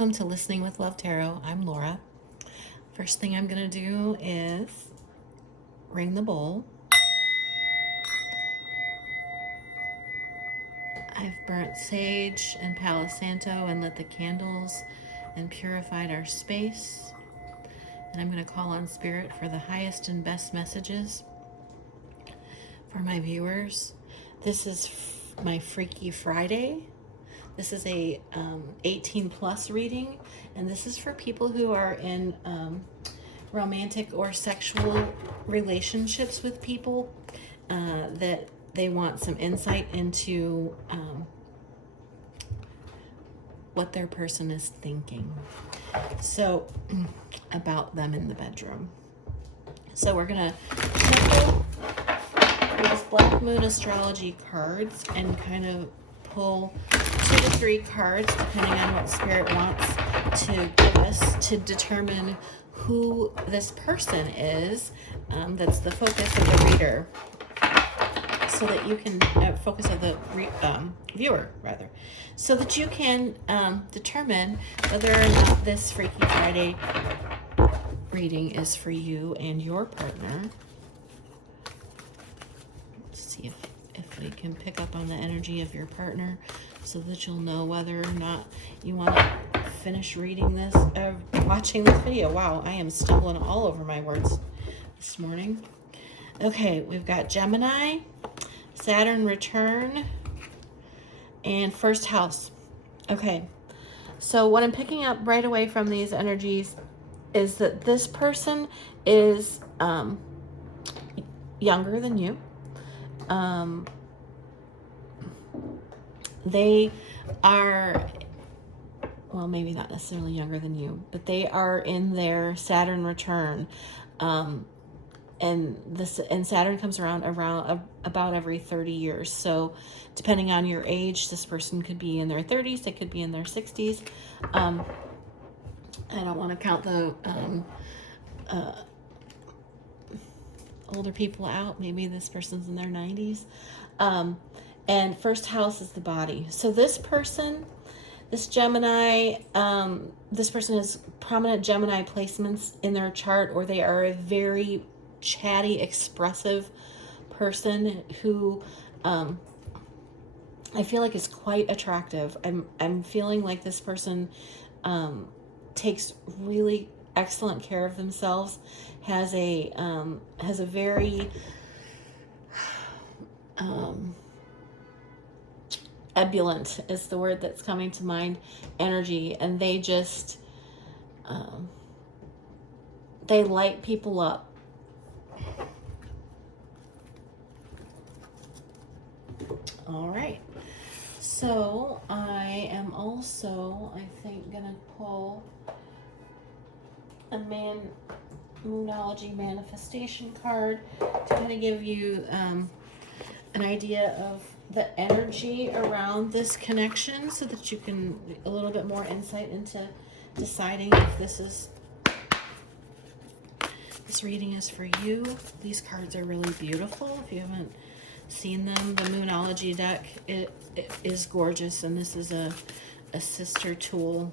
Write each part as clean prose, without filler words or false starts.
welcome to Listening with Love Tarot. I'm Laura. First thing I'm going to do is ring the bowl. I've burnt sage and Palo Santo and lit the candles and purified our space. And I'm going to call on Spirit for the highest and best messages for my viewers. This is my Freaky Friday. This is a 18 plus reading, and this is for people who are in romantic or sexual relationships with people that they want some insight into what their person is thinking. So about them in the bedroom. So we're gonna shuffle these Black Moon astrology cards and kind of pull 2 to 3 cards, depending on what Spirit wants to give us, to determine who this person is. That's the focus of the reader, so that you can focus of the viewer, rather, so that you can determine whether or not this Freaky Friday reading is for you and your partner. Let's see if we can pick up on the energy of your partner, so that you'll know whether or not you want to finish reading this, watching this video. Wow, I am stumbling all over my words this morning. Okay, we've got Gemini, Saturn return, and first house. Okay, so what I'm picking up right away from these energies is that this person is younger than you. They are, well, maybe not necessarily younger than you, but they are in their Saturn return. And Saturn comes around about every 30 years. So depending on your age, this person could be in their 30s, they could be in their 60s. I don't want to count the older people out. Maybe this person's in their 90s. And first house is the body. So this person, this Gemini, this person has prominent Gemini placements in their chart, or they are a very chatty, expressive person who I feel like is quite attractive. I'm feeling like this person takes really excellent care of themselves, has a very ebullient is the word that's coming to mind, energy, and they just they light people up. All right, so I am also, I think, gonna pull a Moonology manifestation card to kind of give you an idea of the energy around this connection, so that you can a little bit more insight into deciding if this reading is for you. These cards are really beautiful. If you haven't seen them, the Moonology deck, it is gorgeous, and this is a sister tool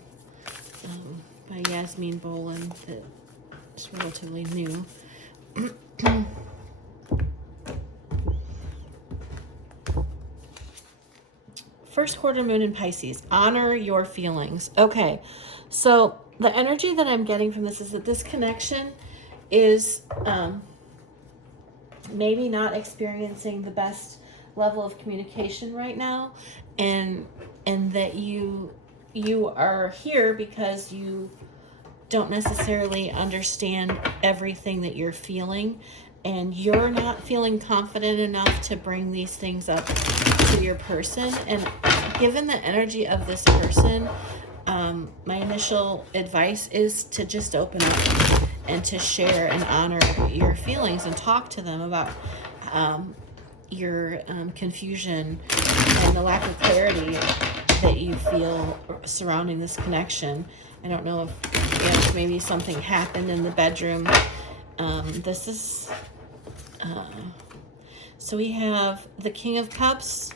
by Yasmin Boland that's relatively new. First quarter moon in Pisces. Honor your feelings. Okay, so the energy that I'm getting from this is that this connection is maybe not experiencing the best level of communication right now, and that you are here because you don't necessarily understand everything that you're feeling, and you're not feeling confident enough to bring these things up to your person. And given the energy of this person, my initial advice is to just open up and to share and honor your feelings and talk to them about your confusion and the lack of clarity that you feel surrounding this connection. I don't know if maybe something happened in the bedroom. This is so we have the King of Cups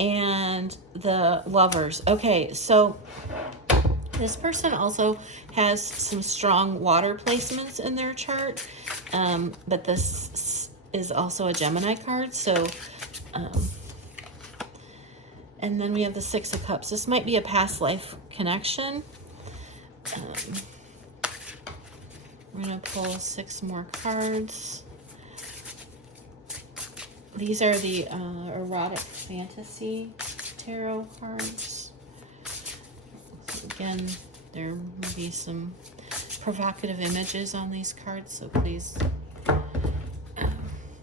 and the Lovers. Okay, so This person also has some strong water placements in their chart, but this is also a Gemini card. So, and then we have the Six of Cups. This might be a past life connection. We're going to pull 6 more cards. These are the erotic fantasy tarot cards. Again, there may be some provocative images on these cards, so please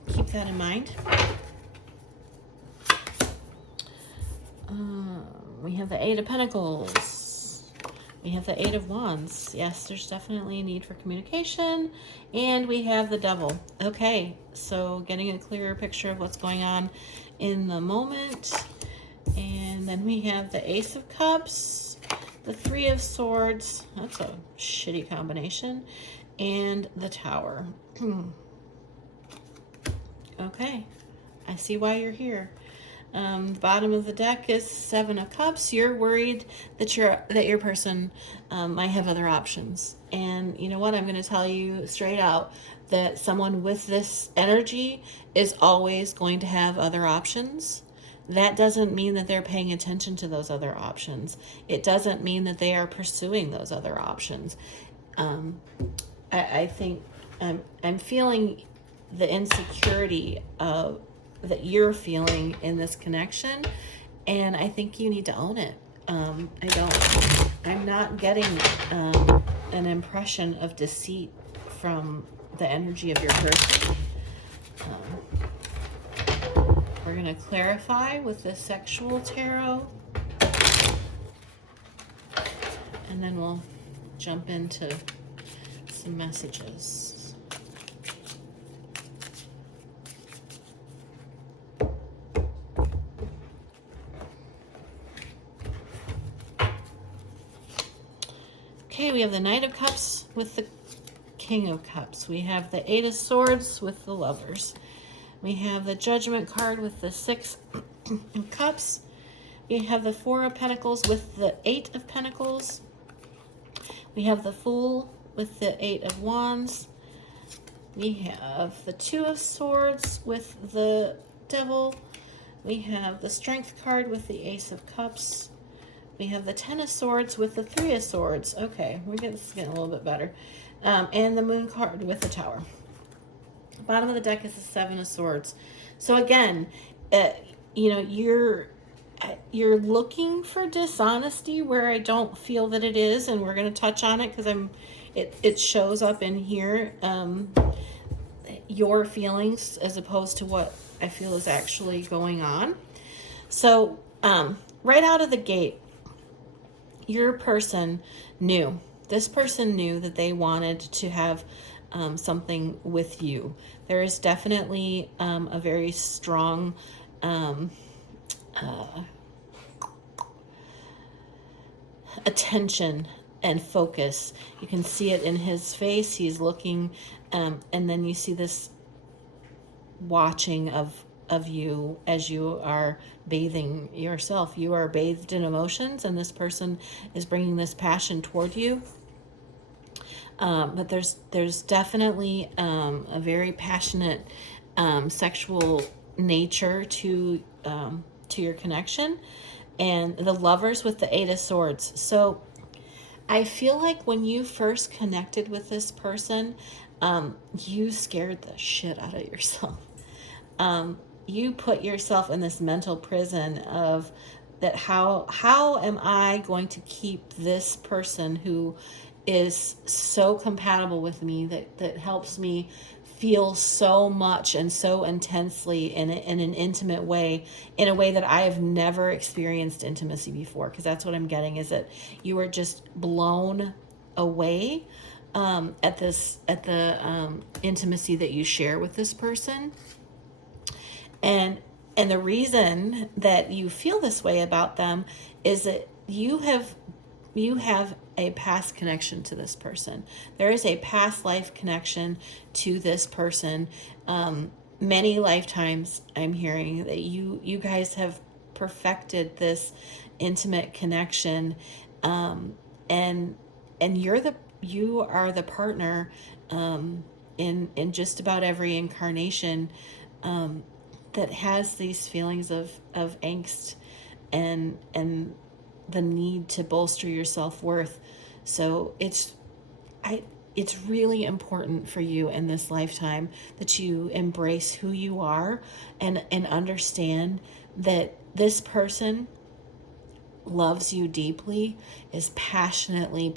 keep that in mind. We have the Eight of Pentacles. We have the Eight of Wands. Yes, there's definitely a need for communication. And we have the Devil. Okay, so getting a clearer picture of what's going on in the moment. And then we have the Ace of Cups, the Three of Swords. That's a shitty combination. And the Tower. Okay, I see why you're here. Bottom of the deck is Seven of Cups. You're worried that your person might have other options. And you know what? I'm going to tell you straight out that someone with this energy is always going to have other options. That doesn't mean that they're paying attention to those other options. It doesn't mean that they are pursuing those other options. I think I'm feeling the insecurity of that you're feeling in this connection, and I think you need to own it. I'm not getting an impression of deceit from the energy of your person. We're going to clarify with the sexual tarot, and then we'll jump into some messages. Okay, we have the Knight of Cups with the King of Cups. We have the Eight of Swords with the Lovers. We have the Judgment card with the Six of Cups. We have the Four of Pentacles with the Eight of Pentacles. We have the Fool with the Eight of Wands. We have the Two of Swords with the Devil. We have the Strength card with the Ace of Cups. We have the Ten of Swords with the Three of Swords. Okay, this is getting a little bit better. And the Moon card with the Tower. Bottom of the deck is the Seven of Swords. So again, you're looking for dishonesty where I don't feel that it is, and we're going to touch on it because it shows up in here. Your feelings as opposed to what I feel is actually going on. So right out of the gate, your person knew. This person knew that they wanted to have something with you. There is definitely a very strong attention and focus. You can see it in his face. He's looking, and then you see this watching of you as you are bathing yourself. You are bathed in emotions, and this person is bringing this passion toward you. But there's definitely a very passionate sexual nature to your connection. And the Lovers with the Eight of Swords. So I feel like when you first connected with this person, you scared the shit out of yourself. You put yourself in this mental prison of that. How am I going to keep this person who is so compatible with me, that helps me feel so much and so intensely in an intimate way, in a way that I have never experienced intimacy before? Because that's what I'm getting, is that you were just blown away at the intimacy that you share with this person. And the reason that you feel this way about them is that you have a past connection to this person. There is a past life connection to this person. Many lifetimes, I'm hearing that you guys have perfected this intimate connection and you are the partner in just about every incarnation that has these feelings of angst and the need to bolster your self-worth. So it's really important for you in this lifetime that you embrace who you are and understand that this person loves you deeply, is passionately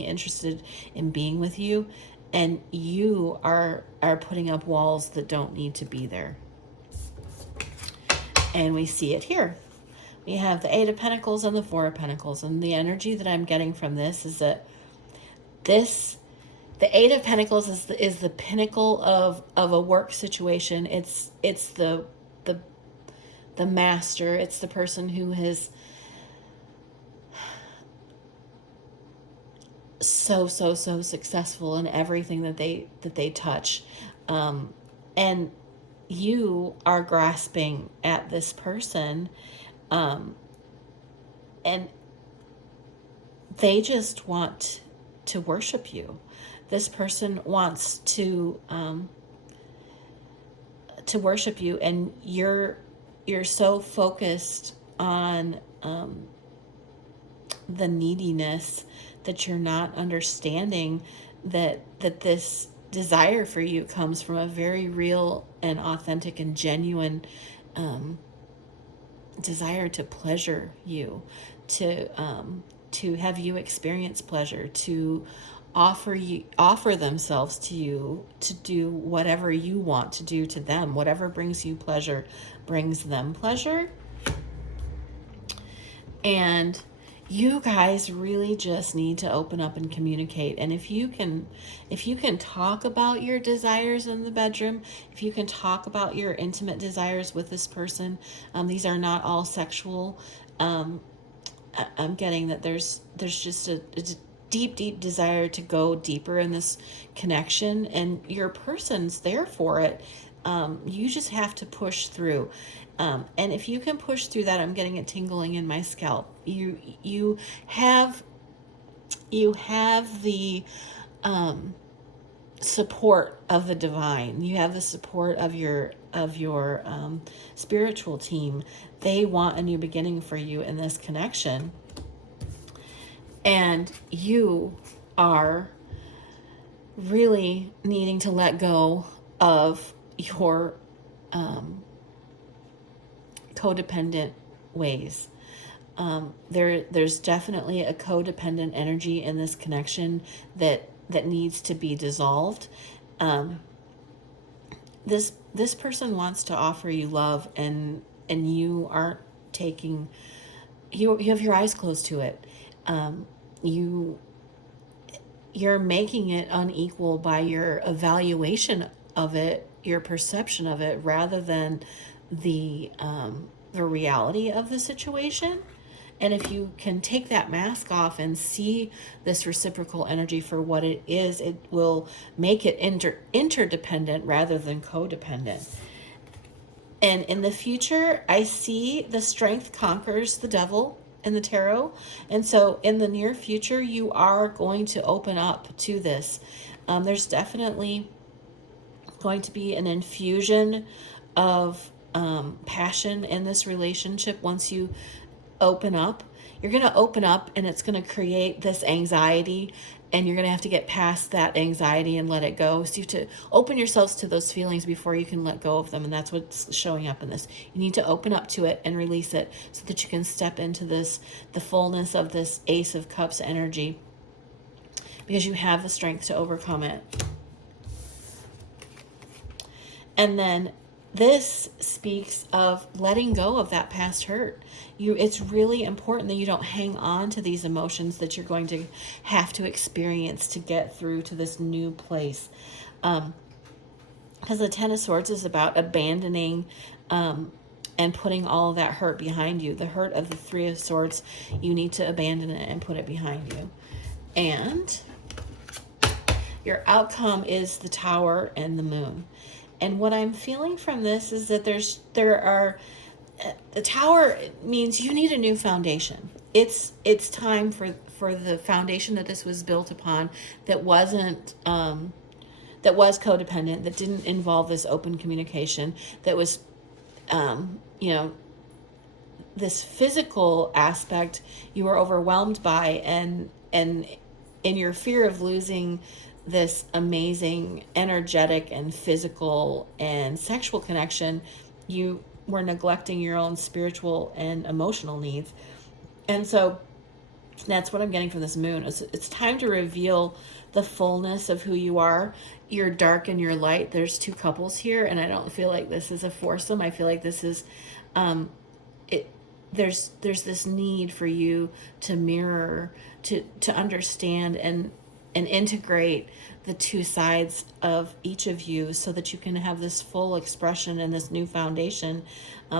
interested in being with you, and you are putting up walls that don't need to be there. And we see it here. We have the Eight of Pentacles and the Four of Pentacles, and the energy that I'm getting from this is that the Eight of Pentacles is the pinnacle of a work situation. It's the master. It's the person who has so successful in everything that they touch, and you are grasping at this person, and they just want to worship you. This person wants to worship you, and you're so focused on the neediness that you're not understanding that this desire for you comes from a very real and authentic and genuine desire to pleasure you, to have you experience pleasure, to offer themselves to you, to do whatever you want to do to them. Whatever brings you pleasure brings them pleasure. And you guys really just need to open up and communicate. And if you can talk about your desires in the bedroom, if you can talk about your intimate desires with this person, these are not all sexual. I'm getting that there's just a deep desire to go deeper in this connection, and your person's there for it. You just have to push through. And if you can push through that, I'm getting it tingling in my scalp. You have the support of the divine. You have the support of your spiritual team. They want a new beginning for you in this connection. And you are really needing to let go of your codependent ways. There's definitely a codependent energy in this connection that needs to be dissolved. This person wants to offer you love, and you aren't taking. You have your eyes closed to it. You're making it unequal by your evaluation of it, your perception of it, rather than the reality of the situation. And if you can take that mask off and see this reciprocal energy for what it is, it will make it interdependent rather than codependent. And in the future, I see the strength conquers the devil in the tarot. And so in the near future, you are going to open up to this. There's definitely going to be an infusion of passion in this relationship. Once you open up, you're going to open up, and it's going to create this anxiety, and you're going to have to get past that anxiety and let it go. So you have to open yourselves to those feelings before you can let go of them. And that's what's showing up in this. You need to open up to it and release it so that you can step into the fullness of this Ace of Cups energy, because you have the strength to overcome it. And then this speaks of letting go of that past hurt. It's really important that you don't hang on to these emotions that you're going to have to experience to get through to this new place. Because the Ten of Swords is about abandoning and putting all of that hurt behind you. The hurt of the Three of Swords, you need to abandon it and put it behind you. And your outcome is the Tower and the Moon. And what I'm feeling from this is that the Tower means you need a new foundation. it's time for the foundation that this was built upon, that wasn't that was codependent, that didn't involve this open communication, that was you know, this physical aspect you were overwhelmed by, and in your fear of losing this amazing energetic and physical and sexual connection, you were neglecting your own spiritual and emotional needs. And so that's what I'm getting from this moon. It's time to reveal the fullness of who you are, your dark and your light. There's two couples here, and I don't feel like this is a foursome. I feel like this is there's this need for you to mirror, to understand and integrate the two sides of each of you, so that you can have this full expression and this new foundation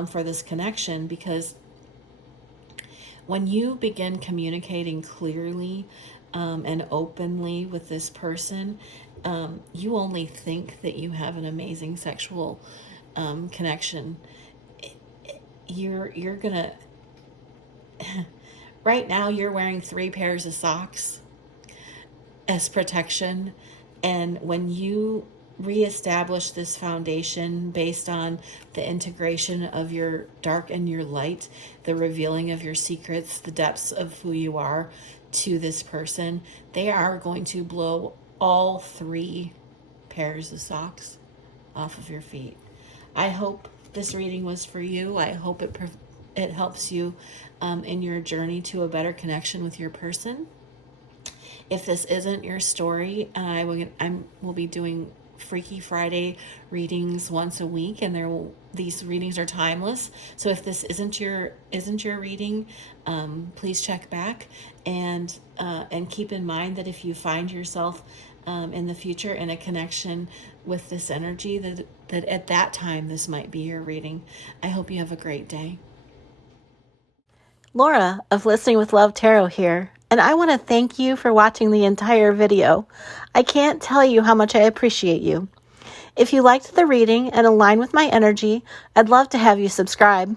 for this connection. Because when you begin communicating clearly and openly with this person, you only think that you have an amazing sexual connection. You're gonna right now you're wearing 3 pairs of socks as protection, and when you reestablish this foundation based on the integration of your dark and your light, the revealing of your secrets, the depths of who you are to this person, they are going to blow all 3 pairs of socks off of your feet. I hope this reading was for you. I hope it helps you in your journey to a better connection with your person. If this isn't your story, I will be doing Freaky Friday readings once a week, and these readings are timeless. So if this isn't your reading, please check back, and keep in mind that if you find yourself in the future in a connection with this energy, that at that time this might be your reading. I hope you have a great day. Laura of Listening with Love Tarot here, and I want to thank you for watching the entire video. I can't tell you how much I appreciate you. If you liked the reading and align with my energy, I'd love to have you subscribe.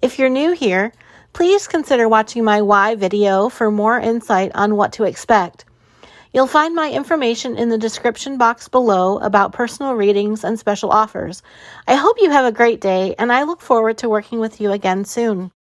If you're new here, please consider watching my why video for more insight on what to expect. You'll find my information in the description box below about personal readings and special offers. I hope you have a great day, and I look forward to working with you again soon.